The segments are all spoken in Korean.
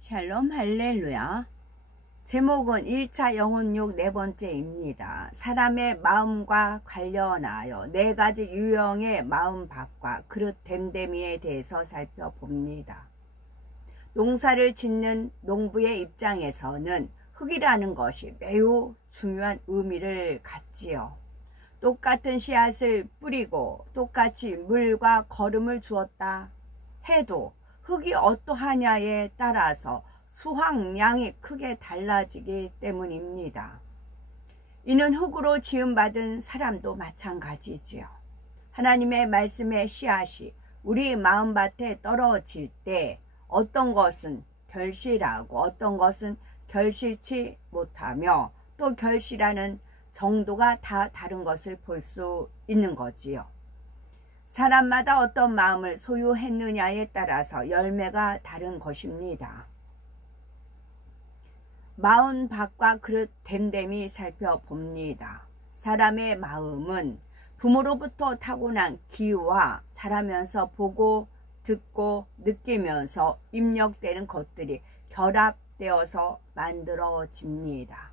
샬롬 할렐루야. 제목은 1차 영혼육 4번째입니다. 사람의 마음과 관련하여 4가지 유형의 마음밭과 그릇 됨됨이에 대해서 살펴봅니다. 농사를 짓는 농부의 입장에서는 흙이라는 것이 매우 중요한 의미를 갖지요. 똑같은 씨앗을 뿌리고 똑같이 물과 거름을 주었다 해도 흙이 어떠하냐에 따라서 수확량이 크게 달라지기 때문입니다. 이는 흙으로 지음받은 사람도 마찬가지지요. 하나님의 말씀의 씨앗이 우리 마음밭에 떨어질 때 어떤 것은 결실하고 어떤 것은 결실치 못하며 또 결실하는 정도가 다 다른 것을 볼 수 있는 거지요. 사람마다 어떤 마음을 소유했느냐에 따라서 열매가 다른 것입니다. 마음밭과 그릇 됨됨이 살펴봅니다. 사람의 마음은 부모로부터 타고난 기와 자라면서 보고 듣고 느끼면서 입력되는 것들이 결합되어서 만들어집니다.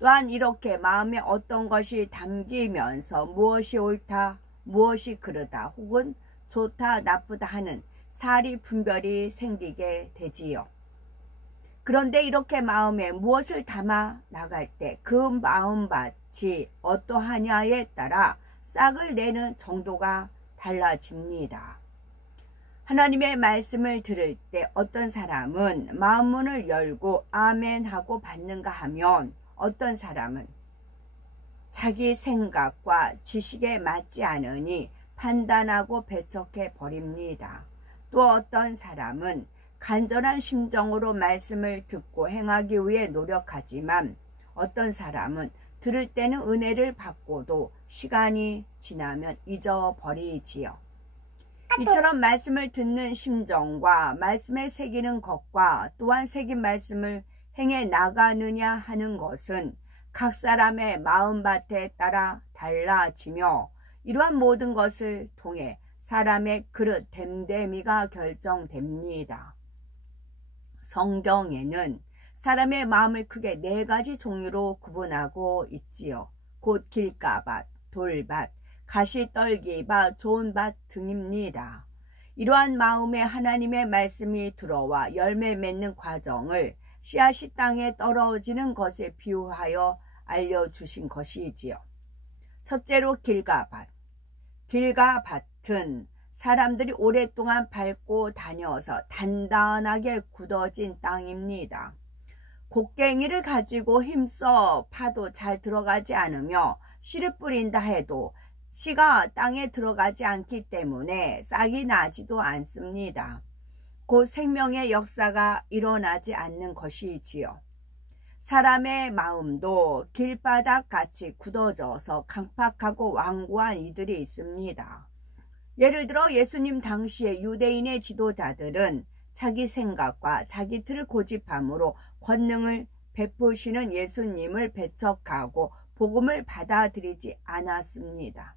또한 이렇게 마음에 어떤 것이 담기면서 무엇이 옳다, 무엇이 그르다 혹은 좋다 나쁘다 하는 사리 분별이 생기게 되지요. 그런데 이렇게 마음에 무엇을 담아 나갈 때 그 마음밭이 어떠하냐에 따라 싹을 내는 정도가 달라집니다. 하나님의 말씀을 들을 때 어떤 사람은 마음문을 열고 아멘 하고 받는가 하면 어떤 사람은 자기 생각과 지식에 맞지 않으니 판단하고 배척해 버립니다. 또 어떤 사람은 간절한 심정으로 말씀을 듣고 행하기 위해 노력하지만 어떤 사람은 들을 때는 은혜를 받고도 시간이 지나면 잊어버리지요. 이처럼 말씀을 듣는 심정과 말씀에 새기는 것과 또한 새긴 말씀을 행해 나가느냐 하는 것은 각 사람의 마음밭에 따라 달라지며 이러한 모든 것을 통해 사람의 그릇 됨됨이가 결정됩니다. 성경에는 사람의 마음을 크게 4가지 종류로 구분하고 있지요. 곧 길가밭, 돌밭, 가시떨기밭, 좋은 밭 등입니다. 이러한 마음에 하나님의 말씀이 들어와 열매 맺는 과정을 씨앗이 땅에 떨어지는 것에 비유하여 알려주신 것이지요. 첫째로 길가밭. 길가밭은 사람들이 오랫동안 밟고 다녀서 단단하게 굳어진 땅입니다. 곡괭이를 가지고 힘써 파도 잘 들어가지 않으며 씨를 뿌린다 해도 씨가 땅에 들어가지 않기 때문에 싹이 나지도 않습니다. 곧 생명의 역사가 일어나지 않는 것이지요. 사람의 마음도 길바닥같이 굳어져서 강팍하고 완고한 이들이 있습니다. 예를 들어 예수님 당시의 유대인의 지도자들은 자기 생각과 자기 틀을 고집함으로 권능을 베푸시는 예수님을 배척하고 복음을 받아들이지 않았습니다.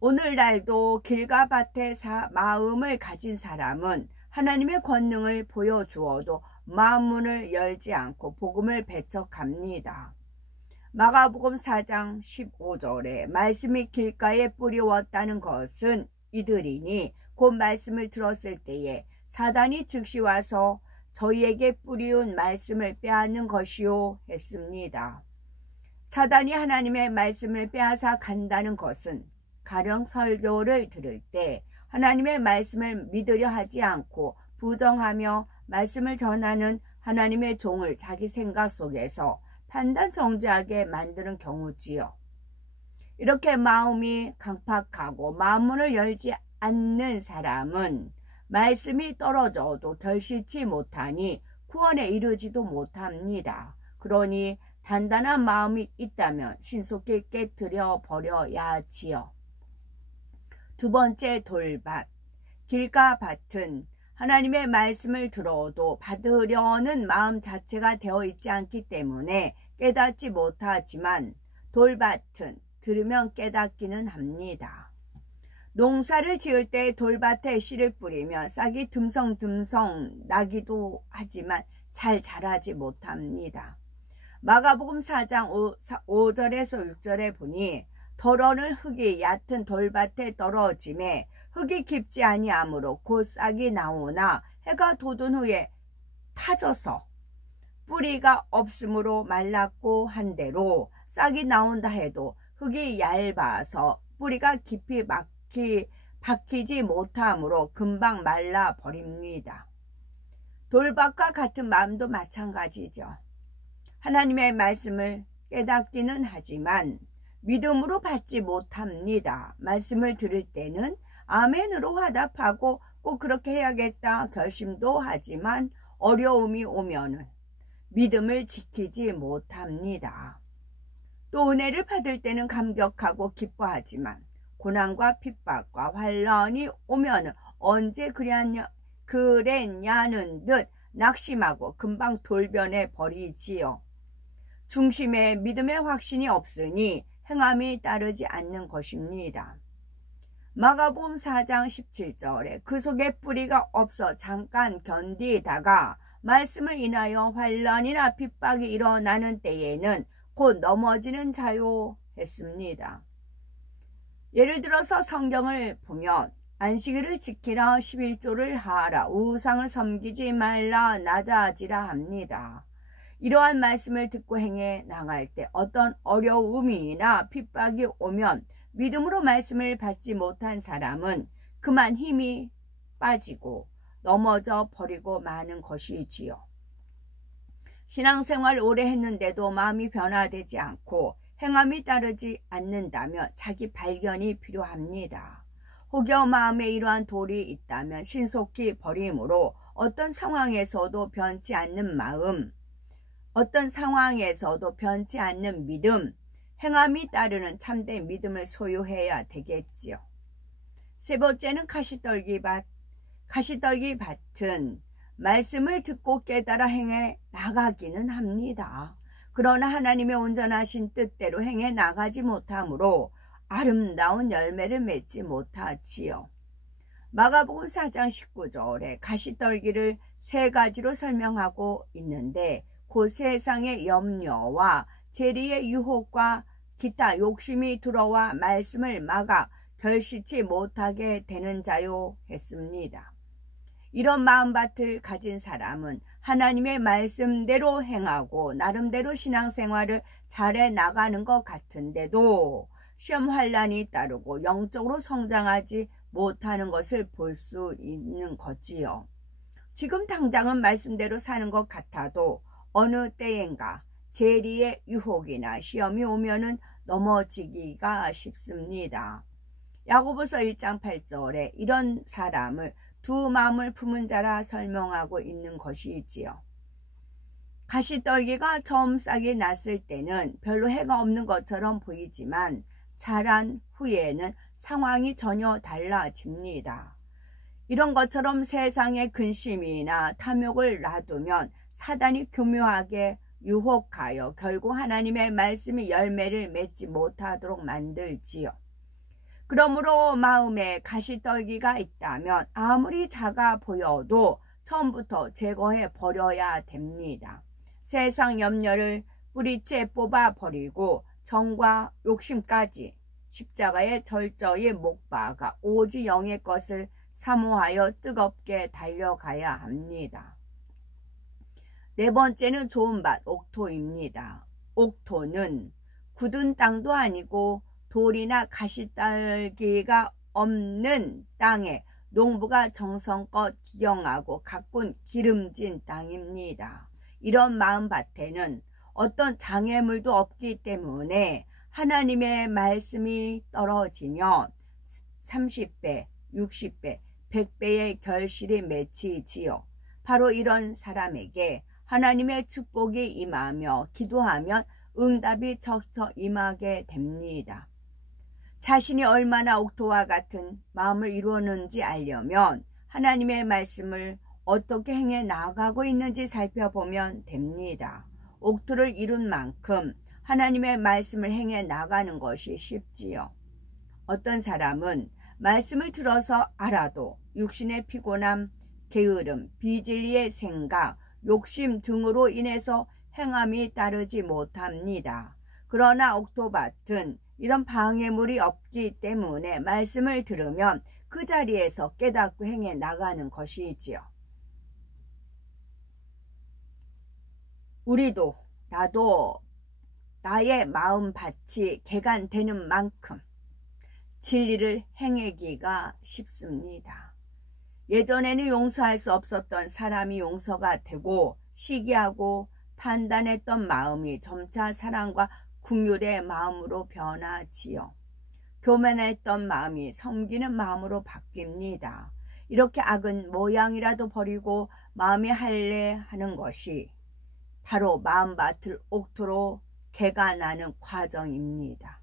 오늘날도 길가밭의 마음을 가진 사람은 하나님의 권능을 보여주어도 마음문을 열지 않고 복음을 배척합니다. 마가복음 4장 15절에 말씀이 길가에 뿌리웠다는 것은 이들이니 곧 말씀을 들었을 때에 사단이 즉시 와서 저희에게 뿌리운 말씀을 빼앗는 것이요 했습니다. 사단이 하나님의 말씀을 빼앗아 간다는 것은 가령 설교를 들을 때 하나님의 말씀을 믿으려 하지 않고 부정하며 말씀을 전하는 하나님의 종을 자기 생각 속에서 판단 정죄하게 만드는 경우지요. 이렇게 마음이 강팍하고 마음문을 열지 않는 사람은 말씀이 떨어져도 결실치 못하니 구원에 이르지도 못합니다. 그러니 단단한 마음이 있다면 신속히 깨뜨려 버려야지요. 두 번째 돌밭. 길가밭은 하나님의 말씀을 들어도 받으려는 마음 자체가 되어 있지 않기 때문에 깨닫지 못하지만 돌밭은 들으면 깨닫기는 합니다. 농사를 지을 때 돌밭에 씨를 뿌리면 싹이 듬성듬성 나기도 하지만 잘 자라지 못합니다. 마가복음 4장 5절에서 6절에 보니 덜어는 흙이 얕은 돌밭에 떨어짐에 흙이 깊지 아니하므로 곧 싹이 나오나 해가 돋은 후에 타져서 뿌리가 없으므로 말랐고 한대로 싹이 나온다 해도 흙이 얇아서 뿌리가 깊이 박히지 못하므로 금방 말라버립니다. 돌밭과 같은 마음도 마찬가지죠. 하나님의 말씀을 깨닫기는 하지만 믿음으로 받지 못합니다. 말씀을 들을 때는 아멘으로 화답하고 꼭 그렇게 해야겠다 결심도 하지만 어려움이 오면은 믿음을 지키지 못합니다. 또 은혜를 받을 때는 감격하고 기뻐하지만 고난과 핍박과 환난이 오면은 언제 그랬냐는 듯 낙심하고 금방 돌변해 버리지요. 중심에 믿음의 확신이 없으니 행함이 따르지 않는 것입니다. 마가복음 4장 17절에 그 속에 뿌리가 없어 잠깐 견디다가 말씀을 인하여 환난이나 핍박이 일어나는 때에는 곧 넘어지는 자요 했습니다. 예를 들어서 성경을 보면 안식일을 지키라, 11조를 하라, 우상을 섬기지 말라, 낮아지라 합니다. 이러한 말씀을 듣고 행해 나갈 때 어떤 어려움이나 핍박이 오면 믿음으로 말씀을 받지 못한 사람은 그만 힘이 빠지고 넘어져 버리고 마는 것이지요. 신앙생활 오래 했는데도 마음이 변화되지 않고 행함이 따르지 않는다면 자기 발견이 필요합니다. 혹여 마음에 이러한 돌이 있다면 신속히 버림으로 어떤 상황에서도 변치 않는 마음, 어떤 상황에서도 변치 않는 믿음, 행함이 따르는 참된 믿음을 소유해야 되겠지요. 세 번째는 가시떨기 밭은 말씀을 듣고 깨달아 행해 나가기는 합니다. 그러나 하나님의 온전하신 뜻대로 행해 나가지 못하므로 아름다운 열매를 맺지 못하지요. 마가복음 4장 19절에 가시떨기를 세 가지로 설명하고 있는데 그 세상의 염려와 재리의 유혹과 기타 욕심이 들어와 말씀을 막아 결실치 못하게 되는 자요 했습니다. 이런 마음밭을 가진 사람은 하나님의 말씀대로 행하고 나름대로 신앙생활을 잘해 나가는 것 같은데도 시험 환난이 따르고 영적으로 성장하지 못하는 것을 볼 수 있는 거지요. 지금 당장은 말씀대로 사는 것 같아도 어느 때엔가 재리의 유혹이나 시험이 오면은 넘어지기가 쉽습니다. 야고보서 1장 8절에 이런 사람을 두 마음을 품은 자라 설명하고 있는 것이지요. 가시떨기가 처음 싹이 났을 때는 별로 해가 없는 것처럼 보이지만 자란 후에는 상황이 전혀 달라집니다. 이런 것처럼 세상의 근심이나 탐욕을 놔두면 사단이 교묘하게 유혹하여 결국 하나님의 말씀이 열매를 맺지 못하도록 만들지요. 그러므로 마음에 가시떨기가 있다면 아무리 작아 보여도 처음부터 제거해 버려야 됩니다. 세상 염려를 뿌리째 뽑아 버리고 정과 욕심까지 십자가에 철저히 못 박아 오직 영의 것을 사모하여 뜨겁게 달려가야 합니다. 네 번째는 좋은 밭, 옥토입니다. 옥토는 굳은 땅도 아니고 돌이나 가시떨기가 없는 땅에 농부가 정성껏 기경하고 가꾼 기름진 땅입니다. 이런 마음밭에는 어떤 장애물도 없기 때문에 하나님의 말씀이 떨어지면 30배, 60배, 100배의 결실이 맺히지요. 바로 이런 사람에게 하나님의 축복이 임하며 기도하면 응답이 척척 임하게 됩니다. 자신이 얼마나 옥토와 같은 마음을 이루었는지 알려면 하나님의 말씀을 어떻게 행해 나가고 있는지 살펴보면 됩니다. 옥토를 이룬 만큼 하나님의 말씀을 행해 나가는 것이 쉽지요. 어떤 사람은 말씀을 들어서 알아도 육신의 피곤함, 게으름, 비진리의 생각, 욕심 등으로 인해서 행함이 따르지 못합니다. 그러나 옥토밭은 이런 방해물이 없기 때문에 말씀을 들으면 그 자리에서 깨닫고 행해 나가는 것이지요. 우리도 나도 나의 마음밭이 개간되는 만큼 진리를 행하기가 쉽습니다. 예전에는 용서할 수 없었던 사람이 용서가 되고 시기하고 판단했던 마음이 점차 사랑과 긍휼의 마음으로 변하지요. 교만했던 마음이 섬기는 마음으로 바뀝니다. 이렇게 악은 모양이라도 버리고 마음이 할례하는 것이 바로 마음밭을 옥토로 개간하는 과정입니다.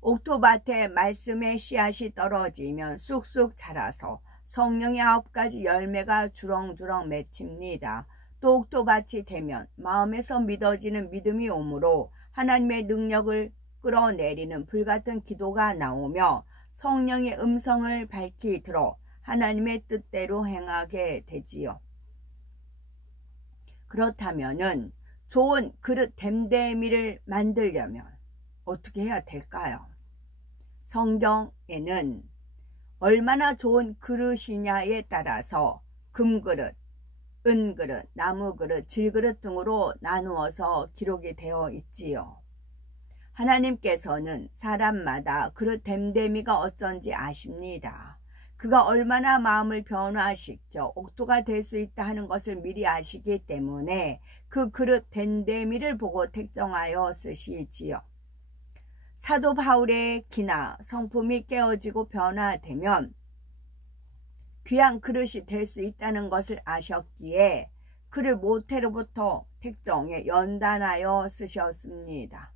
옥토밭에 말씀의 씨앗이 떨어지면 쑥쑥 자라서 성령의 9가지 열매가 주렁주렁 맺힙니다. 또 옥토밭이 되면 마음에서 믿어지는 믿음이 오므로 하나님의 능력을 끌어내리는 불같은 기도가 나오며 성령의 음성을 밝히 들어 하나님의 뜻대로 행하게 되지요. 그렇다면은 좋은 그릇 댐댐이를 만들려면 어떻게 해야 될까요? 성경에는 얼마나 좋은 그릇이냐에 따라서 금그릇, 은그릇, 나무그릇, 질그릇 등으로 나누어서 기록이 되어 있지요. 하나님께서는 사람마다 그릇 댐댐이가 어쩐지 아십니다. 그가 얼마나 마음을 변화시켜 옥토가 될 수 있다 하는 것을 미리 아시기 때문에 그 그릇 댐댐이를 보고 택정하여 쓰시지요. 사도 바울의 기나 성품이 깨어지고 변화되면 귀한 그릇이 될 수 있다는 것을 아셨기에 그를 모태로부터 택정해 연단하여 쓰셨습니다.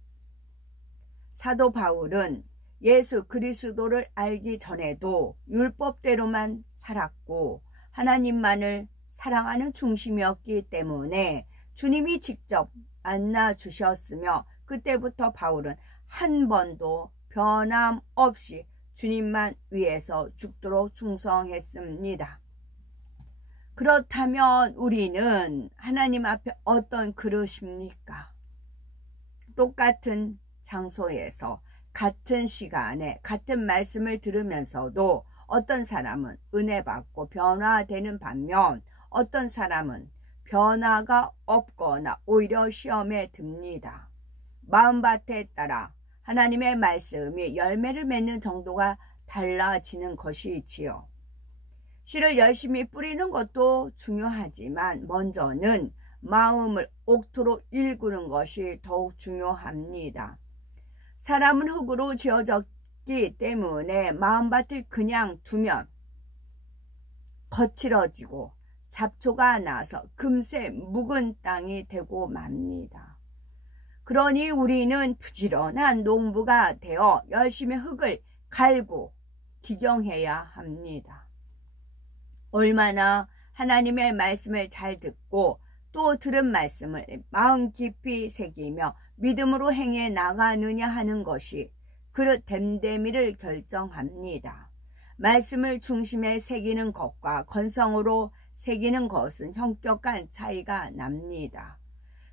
사도 바울은 예수 그리스도를 알기 전에도 율법대로만 살았고 하나님만을 사랑하는 중심이었기 때문에 주님이 직접 만나 주셨으며 그때부터 바울은 한 번도 변함없이 주님만 위해서 죽도록 충성했습니다. 그렇다면 우리는 하나님 앞에 어떤 그릇입니까? 똑같은 장소에서 같은 시간에 같은 말씀을 들으면서도 어떤 사람은 은혜 받고 변화되는 반면 어떤 사람은 변화가 없거나 오히려 시험에 듭니다. 마음밭에 따라 하나님의 말씀이 열매를 맺는 정도가 달라지는 것이지요. 씨를 열심히 뿌리는 것도 중요하지만 먼저는 마음을 옥토로 일구는 것이 더욱 중요합니다. 사람은 흙으로 지어졌기 때문에 마음밭을 그냥 두면 거칠어지고 잡초가 나서 금세 묵은 땅이 되고 맙니다. 그러니 우리는 부지런한 농부가 되어 열심히 흙을 갈고 기경해야 합니다. 얼마나 하나님의 말씀을 잘 듣고 또 들은 말씀을 마음 깊이 새기며 믿음으로 행해 나가느냐 하는 것이 그릇 댐댐이를 결정합니다. 말씀을 중심에 새기는 것과 건성으로 새기는 것은 현격한 차이가 납니다.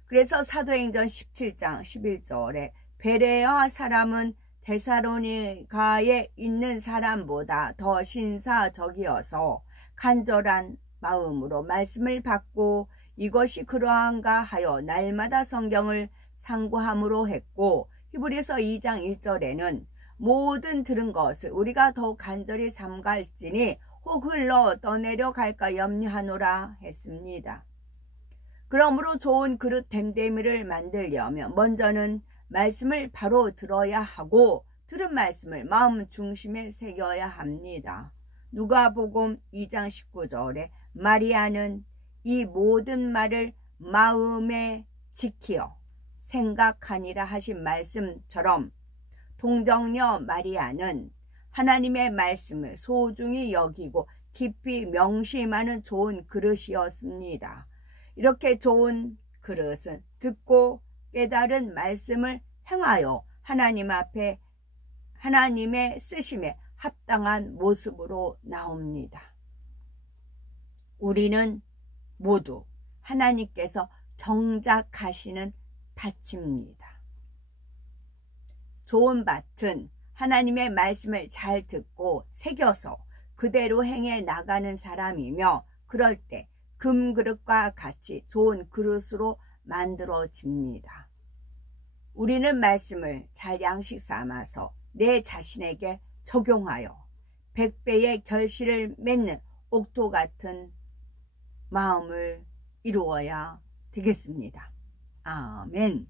그래서 사도행전 17장 11절에 베레아 사람은 데살로니가에 있는 사람보다 더 신사적이어서 간절한 마음으로 말씀을 받고 이것이 그러한가 하여 날마다 성경을 상고함으로 했고, 히브리서 2장 1절에는 모든 들은 것을 우리가 더욱 간절히 삼갈지니 혹 흘러 떠내려 갈까 염려하노라 했습니다. 그러므로 좋은 그릇 댐댐이를 만들려면 먼저는 말씀을 바로 들어야 하고 들은 말씀을 마음 중심에 새겨야 합니다. 누가복음 2장 19절에 마리아는 이 모든 말을 마음에 지키어 생각하니라 하신 말씀처럼 동정녀 마리아는 하나님의 말씀을 소중히 여기고 깊이 명심하는 좋은 그릇이었습니다. 이렇게 좋은 그릇은 듣고 깨달은 말씀을 행하여 하나님 앞에 하나님의 쓰심에 합당한 모습으로 나옵니다. 우리는 모두 하나님께서 경작하시는 밭입니다. 좋은 밭은 하나님의 말씀을 잘 듣고 새겨서 그대로 행해 나가는 사람이며, 그럴 때 금그릇과 같이 좋은 그릇으로 만들어집니다. 우리는 말씀을 잘 양식 삼아서 내 자신에게 적용하여 100배의 결실을 맺는 옥토 같은 마음을 이루어야 되겠습니다. 아멘.